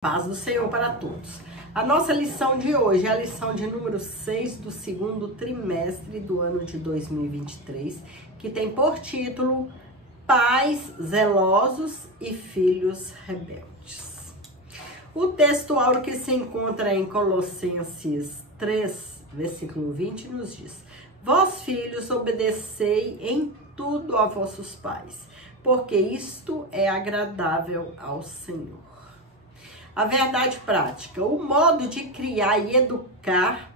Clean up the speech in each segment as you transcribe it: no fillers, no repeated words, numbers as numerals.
Paz do Senhor para todos. A nossa lição de hoje é a lição de número 6 do segundo trimestre do ano de 2023, que tem por título Pais zelosos e filhos rebeldes. O texto áureo que se encontra em Colossenses 3, versículo 20, nos diz: Vós, filhos, obedecei em tudo a vossos pais, porque isto é agradável ao Senhor. A verdade prática, o modo de criar e educar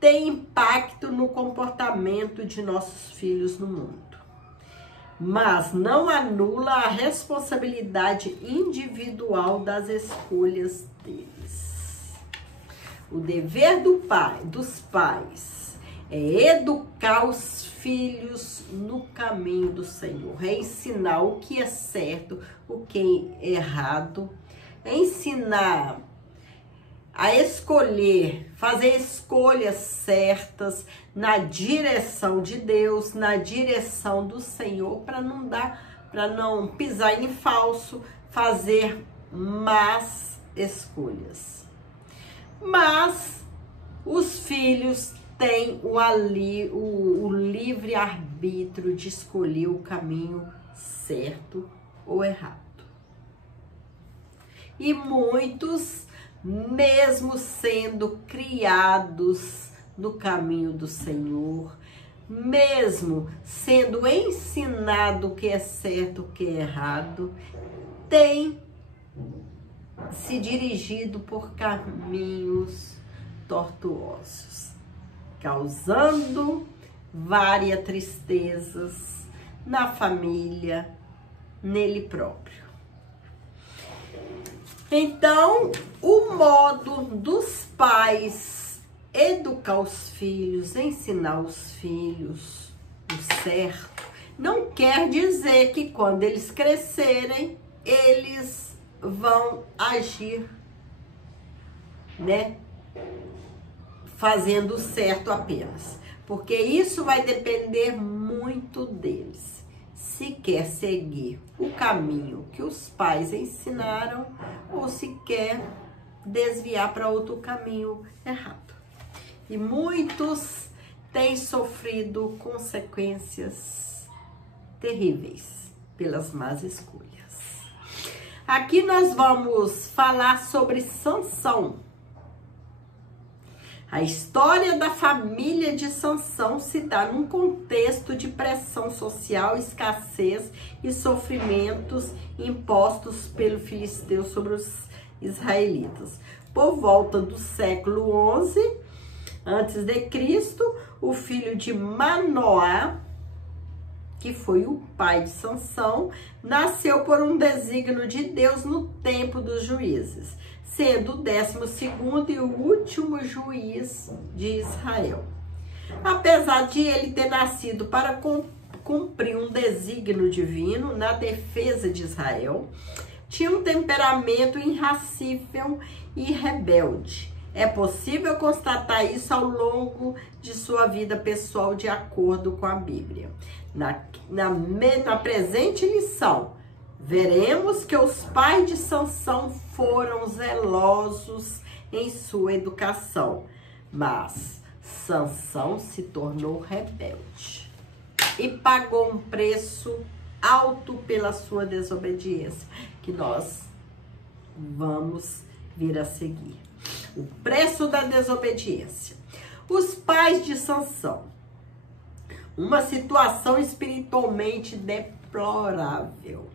tem impacto no comportamento de nossos filhos no mundo, mas não anula a responsabilidade individual das escolhas deles. O dever dos pais é educar os filhos no caminho do Senhor, é ensinar o que é certo, o que é errado, ensinar a escolher, fazer escolhas certas na direção de Deus, na direção do Senhor, para não pisar em falso, fazer más escolhas. Mas os filhos têm o livre arbítrio de escolher o caminho certo ou errado. E muitos, mesmo sendo criados no caminho do Senhor, mesmo sendo ensinado o que é certo, o que é errado, têm se dirigido por caminhos tortuosos, causando várias tristezas na família, nele próprio. Então, o modo dos pais educar os filhos, ensinar os filhos o certo, não quer dizer que quando eles crescerem, eles vão agir, fazendo o certo apenas. Porque isso vai depender muito deles. Se quer seguir o caminho que os pais ensinaram ou se quer desviar para outro caminho errado. E muitos têm sofrido consequências terríveis pelas más escolhas. Aqui nós vamos falar sobre Sansão. A história da família de Sansão se dá num contexto de pressão social, escassez e sofrimentos impostos pelo filisteu sobre os israelitas. Por volta do século XI a.C., o filho de Manoá, que foi o pai de Sansão, nasceu por um desígnio de Deus no tempo dos juízes, sendo o 12º e o último juiz de Israel. Apesar de ele ter nascido para cumprir um desígnio divino na defesa de Israel, tinha um temperamento irascível e rebelde. É possível constatar isso ao longo de sua vida pessoal, de acordo com a Bíblia. Na presente lição, veremos que os pais de Sansão foram zelosos em sua educação, mas Sansão se tornou rebelde e pagou um preço alto pela sua desobediência, que nós vamos vir a seguir. O preço da desobediência. Os pais de Sansão. Uma situação espiritualmente deplorável.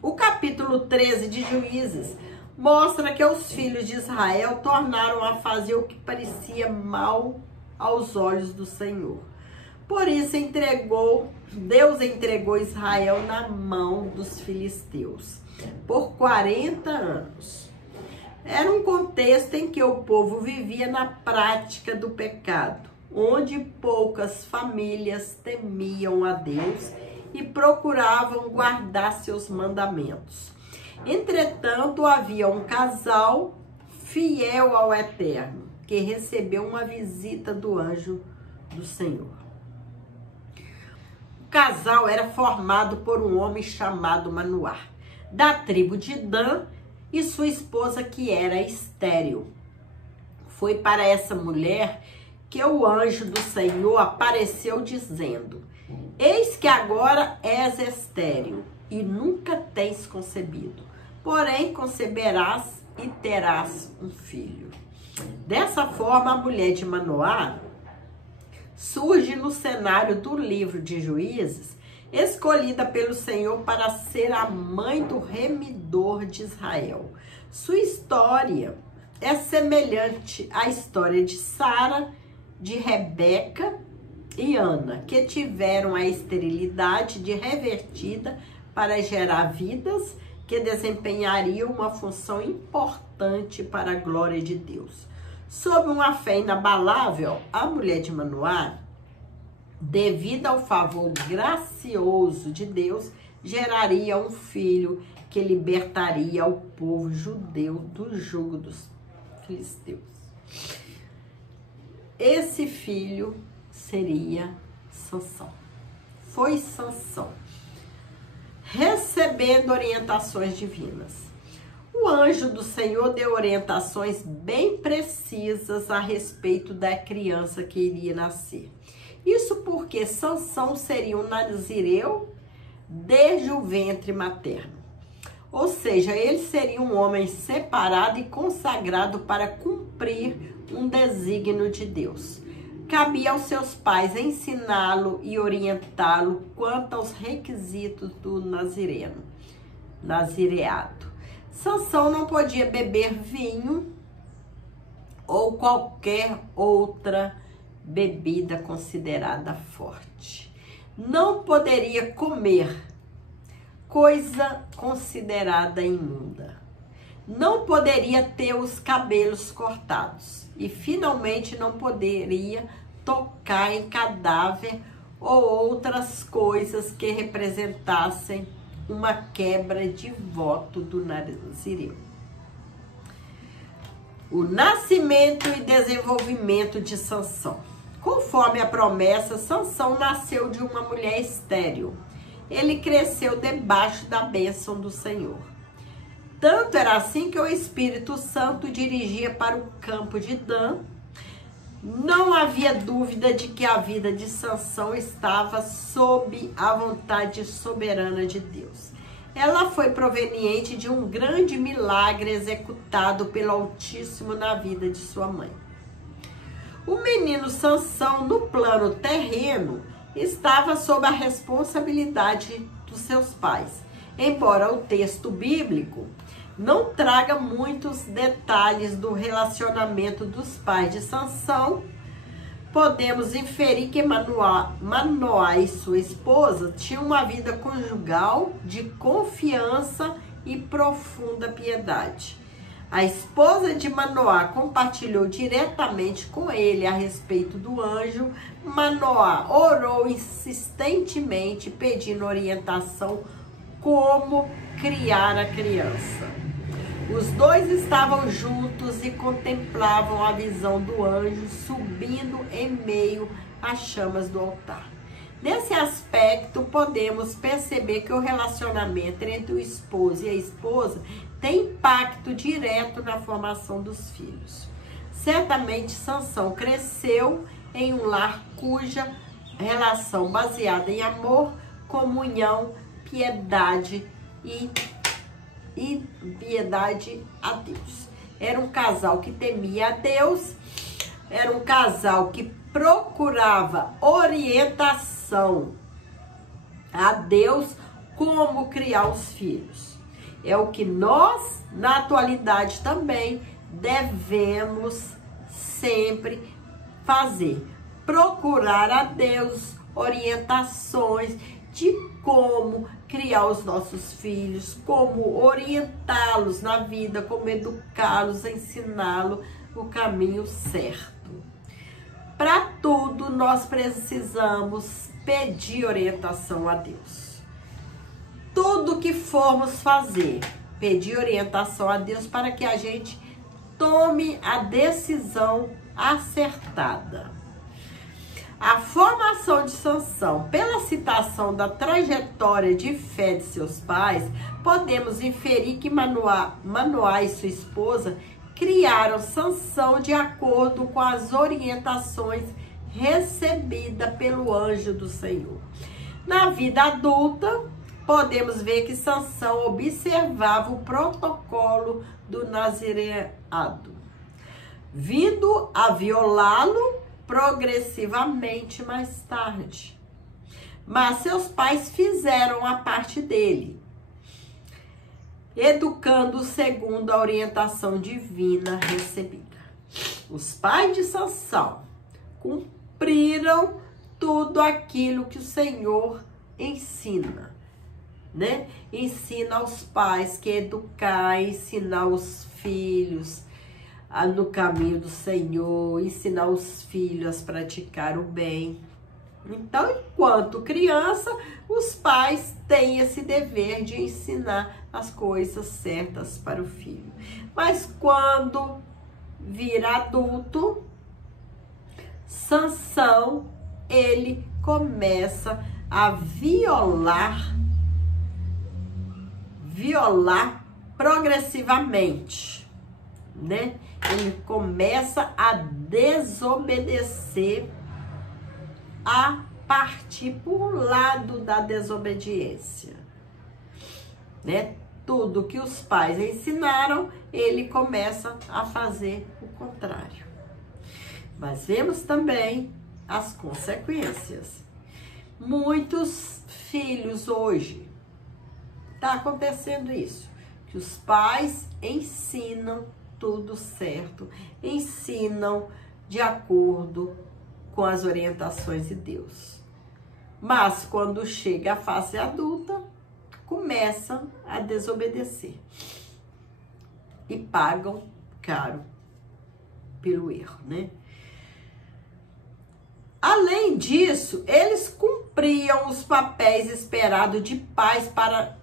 O capítulo 13 de Juízes mostra que os filhos de Israel tornaram a fazer o que parecia mal aos olhos do Senhor. Por isso Deus entregou Israel na mão dos filisteus por 40 anos. Era um contexto em que o povo vivia na prática do pecado, onde poucas famílias temiam a Deus e procuravam guardar seus mandamentos. Entretanto, havia um casal fiel ao Eterno, que recebeu uma visita do anjo do Senhor. O casal era formado por um homem chamado Manoá, da tribo de Dan, e sua esposa, que era estéril. Foi para essa mulher que o anjo do Senhor apareceu dizendo: eis que agora és estéril e nunca tens concebido, porém conceberás e terás um filho. Dessa forma, a mulher de Manoá surge no cenário do livro de Juízes, escolhida pelo Senhor para ser a mãe do remidor de Israel. Sua história é semelhante à história de Sara, de Rebeca e Ana, que tiveram a esterilidade revertida para gerar vidas que desempenhariam uma função importante para a glória de Deus. Sob uma fé inabalável, a mulher de Manoá, devido ao favor gracioso de Deus, geraria um filho que libertaria o povo judeu do jugo dos filisteus. Esse filho seria Sansão. Foi Sansão, recebendo orientações divinas. O anjo do Senhor deu orientações bem precisas a respeito da criança que iria nascer. Isso porque Sansão seria um nazireu desde o ventre materno. Ou seja, ele seria um homem separado e consagrado para cumprir um desígnio de Deus. Cabia aos seus pais ensiná-lo e orientá-lo quanto aos requisitos do nazireado. Sansão não podia beber vinho ou qualquer outra bebida considerada forte. Não poderia comer coisa considerada imunda. Não poderia ter os cabelos cortados. E, finalmente, não poderia tocar em cadáver ou outras coisas que representassem uma quebra de voto do nazireu. O nascimento e desenvolvimento de Sansão. Conforme a promessa, Sansão nasceu de uma mulher estéril. Ele cresceu debaixo da bênção do Senhor. Tanto era assim que o Espírito Santo dirigia para o campo de Dan. Não havia dúvida de que a vida de Sansão estava sob a vontade soberana de Deus. Ela foi proveniente de um grande milagre executado pelo Altíssimo na vida de sua mãe. O menino Sansão, no plano terreno, estava sob a responsabilidade dos seus pais. Embora o texto bíblico não traga muitos detalhes do relacionamento dos pais de Sansão, podemos inferir que Manoá e sua esposa tinham uma vida conjugal de confiança e profunda piedade. A esposa de Manoá compartilhou diretamente com ele a respeito do anjo. Manoá orou insistentemente, pedindo orientação como criar a criança. Os dois estavam juntos e contemplavam a visão do anjo subindo em meio às chamas do altar. Nesse aspecto, podemos perceber que o relacionamento entre o esposo e a esposa tem impacto direto na formação dos filhos. Certamente, Sansão cresceu em um lar cuja relação baseada em amor, comunhão, piedade e piedade a Deus. Era um casal que temia a Deus, era um casal que procurava orientação a Deus como criar os filhos. É o que nós, na atualidade, também devemos sempre fazer. Procurar a Deus orientações de como criar os nossos filhos, como orientá-los na vida, como educá-los, ensiná-los o caminho certo. Para tudo, nós precisamos pedir orientação a Deus. Tudo que formos fazer, pedir orientação a Deus para que a gente tome a decisão acertada. A formação de Sansão, pela citação da trajetória de fé de seus pais, podemos inferir que Manoá e sua esposa criaram Sansão de acordo com as orientações recebidas pelo anjo do Senhor. Na vida adulta, podemos ver que Sansão observava o protocolo do nazireado, vindo a violá-lo progressivamente mais tarde. Mas seus pais fizeram a parte dele, educando segundo a orientação divina recebida. Os pais de Sansão cumpriram tudo aquilo que o Senhor ensina, né? Ensina aos pais que educar, ensinar os filhos no caminho do Senhor, ensinar os filhos a praticar o bem. Então, enquanto criança, os pais têm esse dever de ensinar as coisas certas para o filho. Mas quando vira adulto, Sansão, ele começa a violar progressivamente, né? Ele começa a desobedecer, a partir por lado da desobediência, né? Tudo que os pais ensinaram, ele começa a fazer o contrário. Mas vemos também as consequências. Muitos filhos hoje, está acontecendo isso, que os pais ensinam tudo certo, ensinam de acordo com as orientações de Deus. Mas quando chega a fase adulta, começam a desobedecer e pagam caro pelo erro, né? Além disso, eles cumpriam os papéis esperados de pais para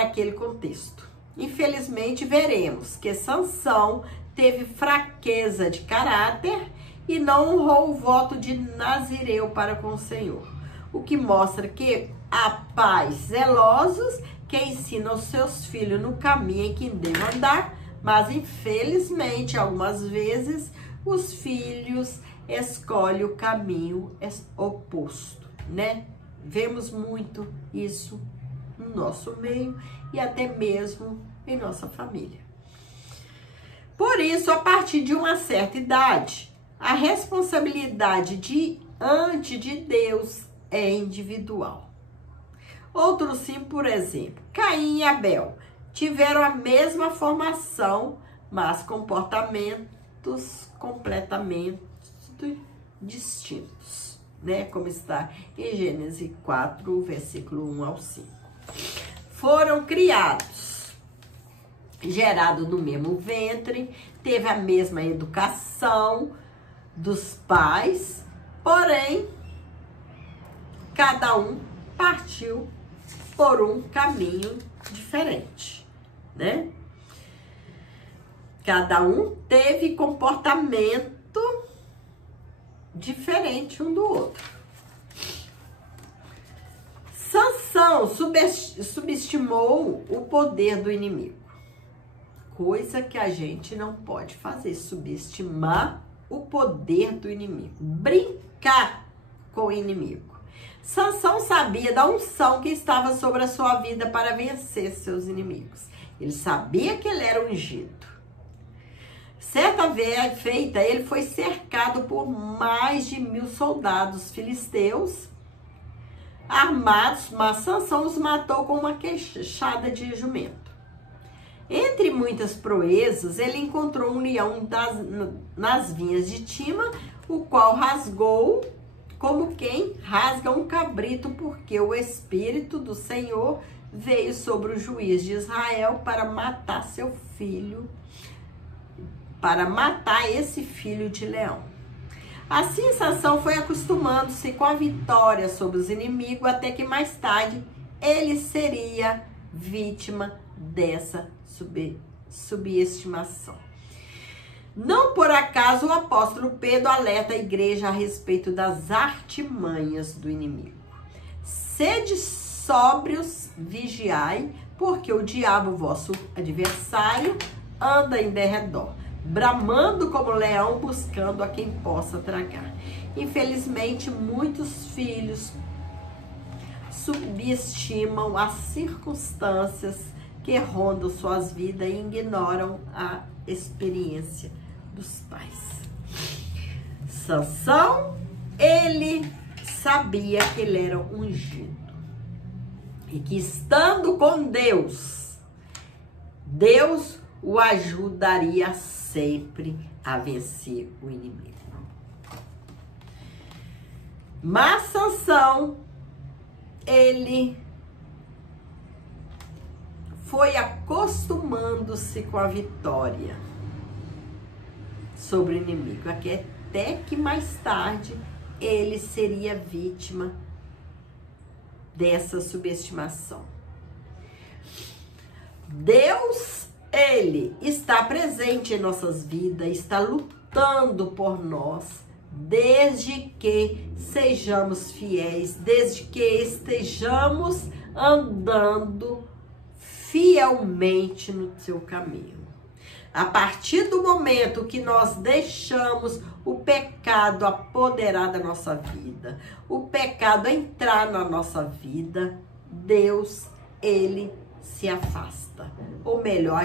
aquele contexto. Infelizmente, veremos que Sansão teve fraqueza de caráter e não honrou o voto de Nazireu para com o Senhor, o que mostra que há pais zelosos que ensinam os seus filhos no caminho em que devem andar, mas infelizmente, algumas vezes, os filhos escolhem o caminho oposto, né? Vemos muito isso no nosso meio e até mesmo em nossa família. Por isso, a partir de uma certa idade, a responsabilidade diante de Deus é individual. Outro sim, por exemplo, Caim e Abel tiveram a mesma formação, mas comportamentos completamente distintos, né? Como está em Gênesis 4, versículo 1 ao 5. Foram criados, gerados no mesmo ventre, teve a mesma educação dos pais, porém, cada um partiu por um caminho diferente, né? Cada um teve comportamento diferente um do outro. Sansão subestimou o poder do inimigo, coisa que a gente não pode fazer, subestimar o poder do inimigo, brincar com o inimigo. Sansão sabia da unção que estava sobre a sua vida para vencer seus inimigos. Ele sabia que ele era ungido. Certa feita, ele foi cercado por mais de 1000 soldados filisteus armados, mas Sansão os matou com uma queixada de jumento. Entre muitas proezas, ele encontrou um leão nas vinhas de Tima, o qual rasgou como quem rasga um cabrito, porque o Espírito do Senhor veio sobre o juiz de Israel para matar seu filho, para matar esse filho de leão. Assim, Sansão foi acostumando-se com a vitória sobre os inimigos, até que mais tarde ele seria vítima dessa subestimação. Não por acaso o apóstolo Pedro alerta a igreja a respeito das artimanhas do inimigo. Sede sóbrios, vigiai, porque o diabo, vosso adversário, anda em derredor, bramando como leão, buscando a quem possa tragar. Infelizmente, muitos filhos subestimam as circunstâncias que rondam suas vidas e ignoram a experiência dos pais. Sansão, ele sabia que ele era ungido e que estando com Deus, Deus o ajudaria sempre a vencer o inimigo. Mas Sansão, ele foi acostumando-se com a vitória sobre o inimigo, até que mais tarde ele seria vítima dessa subestimação. Deus, ele está presente em nossas vidas, está lutando por nós, desde que sejamos fiéis, desde que estejamos andando fielmente no seu caminho. A partir do momento que nós deixamos o pecado apoderar da nossa vida, o pecado entrar na nossa vida, Deus, ele se afasta. Ou melhor,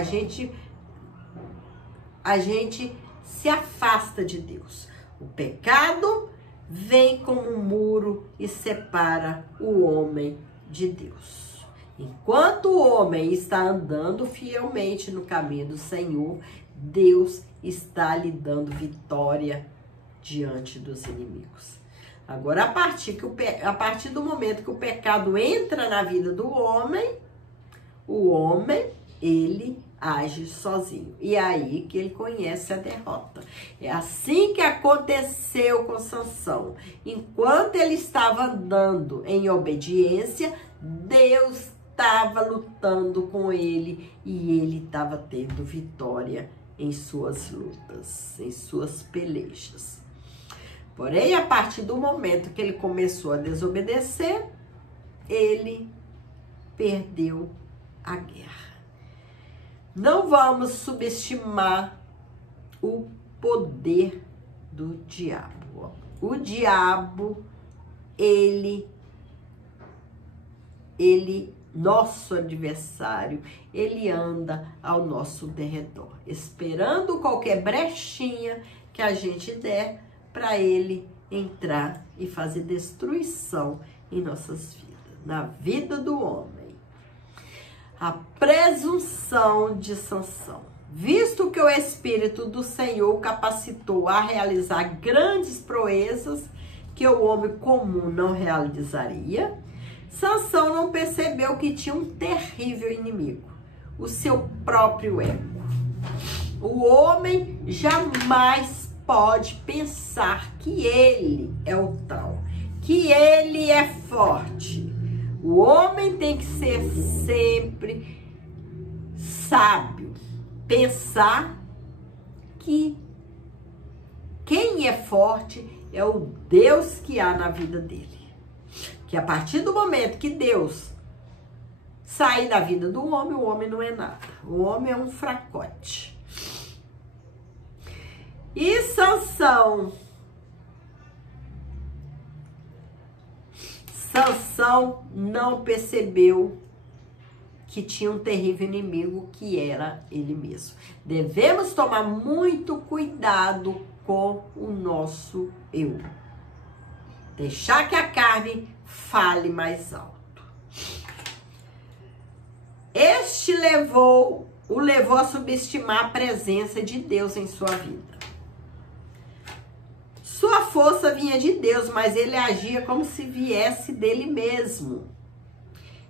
a gente se afasta de Deus. O pecado vem como um muro e separa o homem de Deus. Enquanto o homem está andando fielmente no caminho do Senhor, Deus está lhe dando vitória diante dos inimigos. Agora, a partir do momento que o pecado entra na vida do homem, o homem, ele age sozinho. E é aí que ele conhece a derrota. É assim que aconteceu com Sansão. Enquanto ele estava andando em obediência, Deus estava lutando com ele e ele estava tendo vitória em suas lutas, em suas pelejas. Porém, a partir do momento que ele começou a desobedecer, ele perdeu a guerra. Não vamos subestimar o poder do diabo. O diabo, ele nosso adversário, ele anda ao nosso derredor, esperando qualquer brechinha que a gente der para ele entrar e fazer destruição em nossas vidas, na vida do homem. A presunção de Sansão. Visto que o Espírito do Senhor capacitou a realizar grandes proezas que o homem comum não realizaria, Sansão não percebeu que tinha um terrível inimigo, o seu próprio ego. O homem jamais pode pensar que ele é o tal, que ele é forte. O homem tem que ser sempre sábio, pensar que quem é forte é o Deus que há na vida dele. Que a partir do momento que Deus sair da vida do homem, o homem não é nada. O homem é um fracote. E Sansão não percebeu que tinha um terrível inimigo que era ele mesmo. Devemos tomar muito cuidado com o nosso eu. Deixar que a carne fale mais alto. Este o levou a subestimar a presença de Deus em sua vida. Sua força vinha de Deus, mas ele agia como se viesse dele mesmo.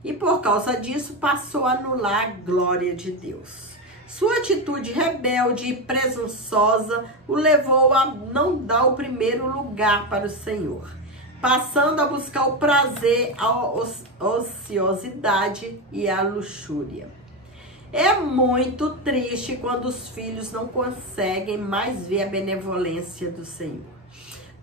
E por causa disso passou a anular a glória de Deus. Sua atitude rebelde e presunçosa o levou a não dar o primeiro lugar para o Senhor, passando a buscar o prazer, a ociosidade e a luxúria. É muito triste quando os filhos não conseguem mais ver a benevolência do Senhor.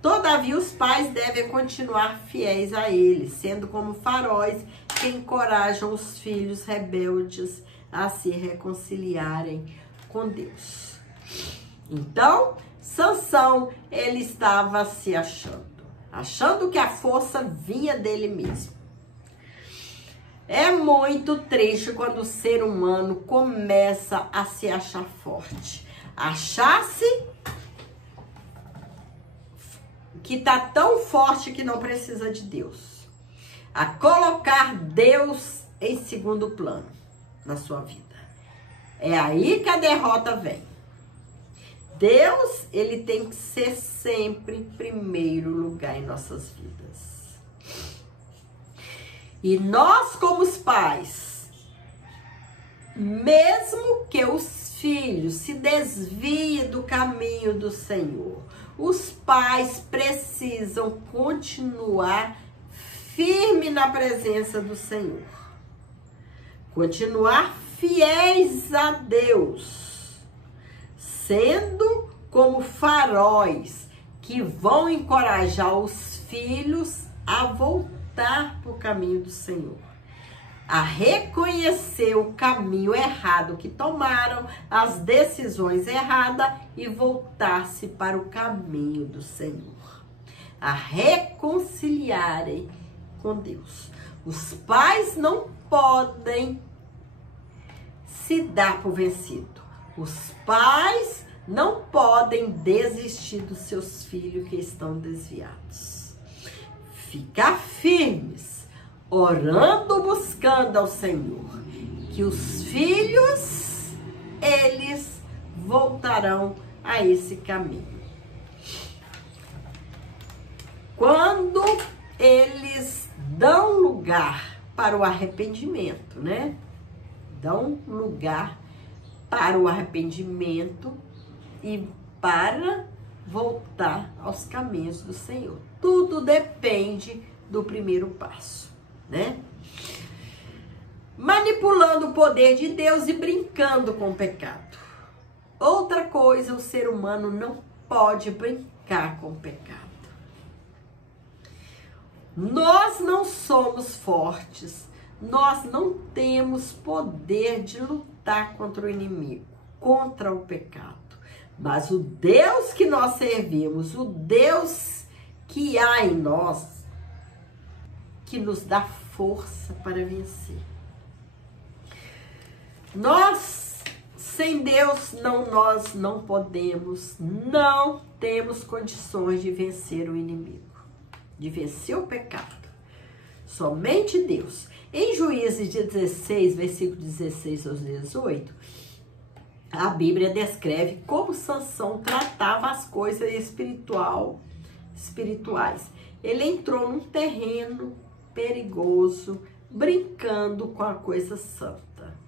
Todavia, os pais devem continuar fiéis a Ele, sendo como faróis que encorajam os filhos rebeldes a se reconciliarem com Deus. Então, Sansão, ele estava se achando que a força vinha dele mesmo. É muito triste quando o ser humano começa a se achar forte. Achar-se que está tão forte que não precisa de Deus. A colocar Deus em segundo plano na sua vida. É aí que a derrota vem. Deus, ele tem que ser sempre em primeiro lugar em nossas vidas. E nós, como os pais, mesmo que os filhos se desviem do caminho do Senhor, os pais precisam continuar firme na presença do Senhor. Continuar fiéis a Deus, sendo como faróis que vão encorajar os filhos a voltar para o caminho do Senhor, a reconhecer o caminho errado que tomaram, as decisões erradas e voltar-se para o caminho do Senhor, a reconciliarem com Deus. Os pais não podem se dar por vencido. Os pais não podem desistir dos seus filhos que estão desviados. Ficar firmes, orando, buscando ao Senhor, que os filhos, eles voltarão a esse caminho. Quando eles dão lugar para o arrependimento, né? Dão lugar para o arrependimento e para voltar aos caminhos do Senhor. Tudo depende do primeiro passo, né? Manipulando o poder de Deus e brincando com o pecado. Outra coisa, o ser humano não pode brincar com o pecado. Nós não somos fortes, nós não temos poder de lutar contra o inimigo, contra o pecado. Mas o Deus que nós servimos, o Deus que há em nós, que nos dá força para vencer. Nós, sem Deus, nós não podemos, não temos condições de vencer o inimigo, de vencer o pecado. Somente Deus. Em Juízes 16, versículo 16 aos 18, a Bíblia descreve como Sansão tratava as coisas espirituais. Ele entrou num terreno perigoso, brincando com a coisa santa.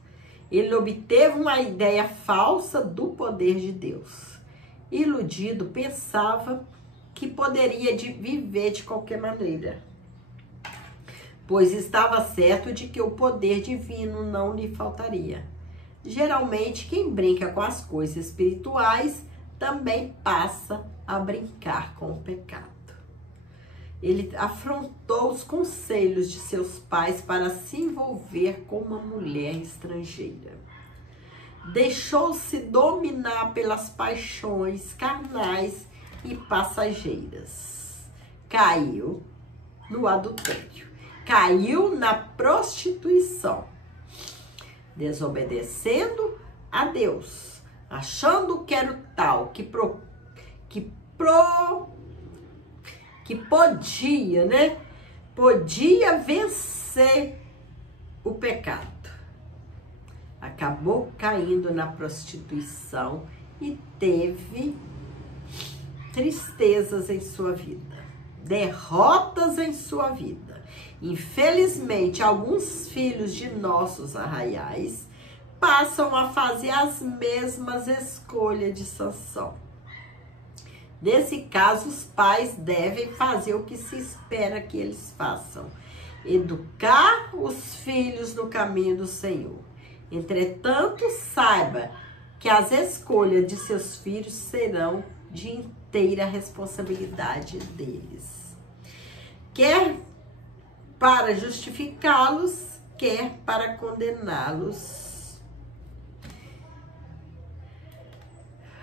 Ele obteve uma ideia falsa do poder de Deus. Iludido, pensava que poderia viver de qualquer maneira, pois estava certo de que o poder divino não lhe faltaria. Geralmente, quem brinca com as coisas espirituais também passa a brincar com o pecado. Ele afrontou os conselhos de seus pais para se envolver com uma mulher estrangeira. Deixou-se dominar pelas paixões carnais e passageiras. Caiu no adultério. Caiu na prostituição. Desobedecendo a Deus, achando que era o tal que podia, né? Podia vencer o pecado. Acabou caindo na prostituição e teve tristezas em sua vida, derrotas em sua vida. Infelizmente, alguns filhos de nossos arraiais passam a fazer as mesmas escolhas de Sansão. Nesse caso, os pais devem fazer o que se espera que eles façam: educar os filhos no caminho do Senhor, Entretanto, saiba que as escolhas de seus filhos serão de inteira responsabilidade deles. Quer para justificá-los, quer para condená-los.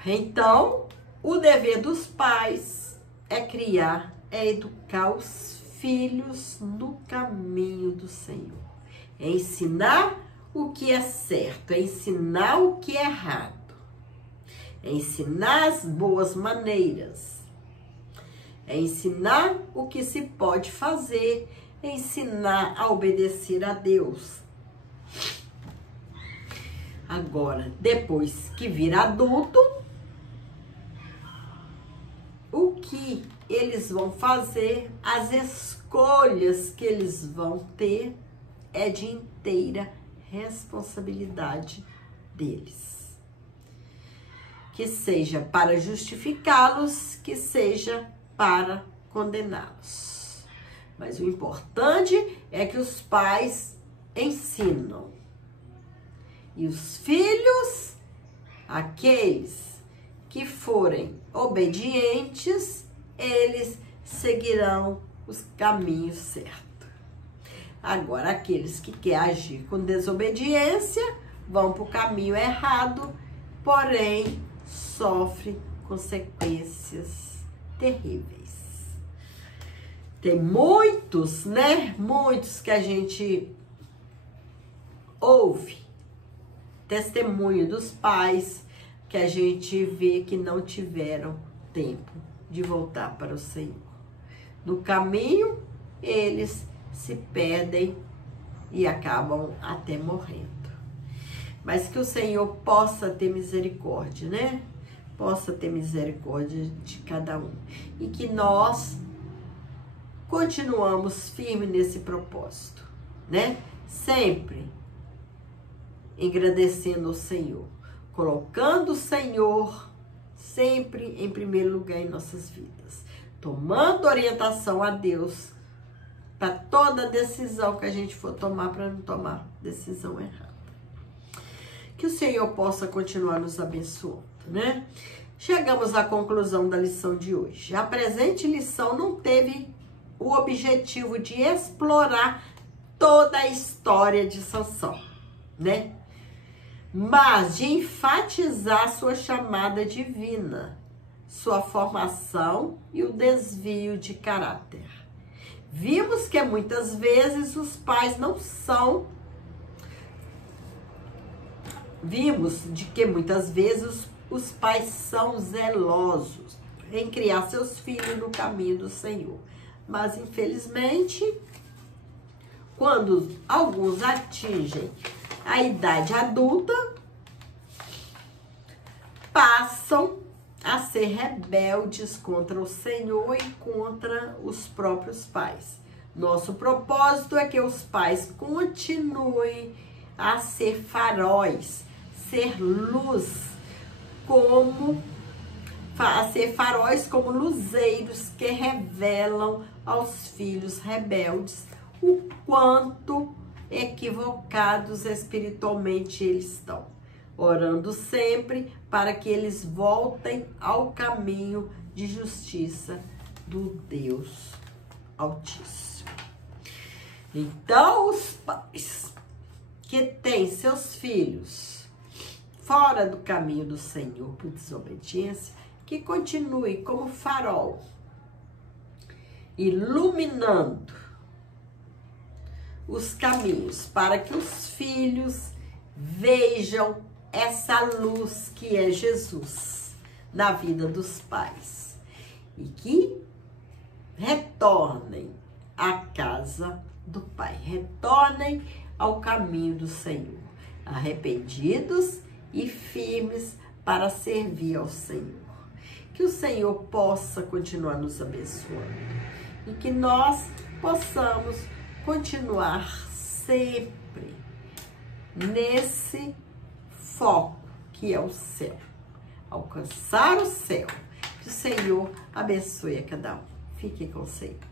Então, o dever dos pais é criar, é educar os filhos no caminho do Senhor. É ensinar o que é certo, é ensinar o que é errado. É ensinar as boas maneiras. É ensinar o que se pode fazer, é ensinar a obedecer a Deus. Agora, depois que vira adulto, o que eles vão fazer, as escolhas que eles vão ter, é de inteira responsabilidade deles. Que seja para justificá-los, que seja para condená-los. Mas o importante é que os pais ensinam. E os filhos, aqueles que forem obedientes, eles seguirão os caminhos certos. Agora, aqueles que querem agir com desobediência vão para o caminho errado, porém sofrem consequências terríveis. Tem muitos, né? Muitos que a gente ouve testemunho dos pais que a gente vê que não tiveram tempo de voltar para o Senhor. No caminho, eles se perdem e acabam até morrendo. Mas que o Senhor possa ter misericórdia, né? Possa ter misericórdia de cada um. E que nós continuamos firmes nesse propósito, né? Sempre agradecendo ao Senhor, colocando o Senhor sempre em primeiro lugar em nossas vidas, tomando orientação a Deus para toda decisão que a gente for tomar, para não tomar decisão errada. Que o Senhor possa continuar nos abençoando, né? Chegamos à conclusão da lição de hoje. A presente lição não teve o objetivo de explorar toda a história de Sansão, né? Mas de enfatizar sua chamada divina, sua formação e o desvio de caráter. Vimos que muitas vezes os pais não são... Vimos de que muitas vezes os pais são zelosos em criar seus filhos no caminho do Senhor. Mas, infelizmente, quando alguns atingem a idade adulta, passam a ser rebeldes contra o Senhor e contra os próprios pais. Nosso propósito é que os pais continuem a ser faróis, ser luz, a ser faróis como luzeiros que revelam aos filhos rebeldes o quanto equivocados espiritualmente eles estão, orando sempre para que eles voltem ao caminho de justiça do Deus Altíssimo. Então, os pais que têm seus filhos fora do caminho do Senhor por desobediência, que continue como farol, iluminando os caminhos para que os filhos vejam essa luz que é Jesus na vida dos pais e que retornem à casa do Pai, retornem ao caminho do Senhor, arrependidos e firmes para servir ao Senhor. Que o Senhor possa continuar nos abençoando e que nós possamos continuar sempre nesse foco que é o céu, alcançar o céu. Que o Senhor abençoe a cada um. Fique com o Senhor.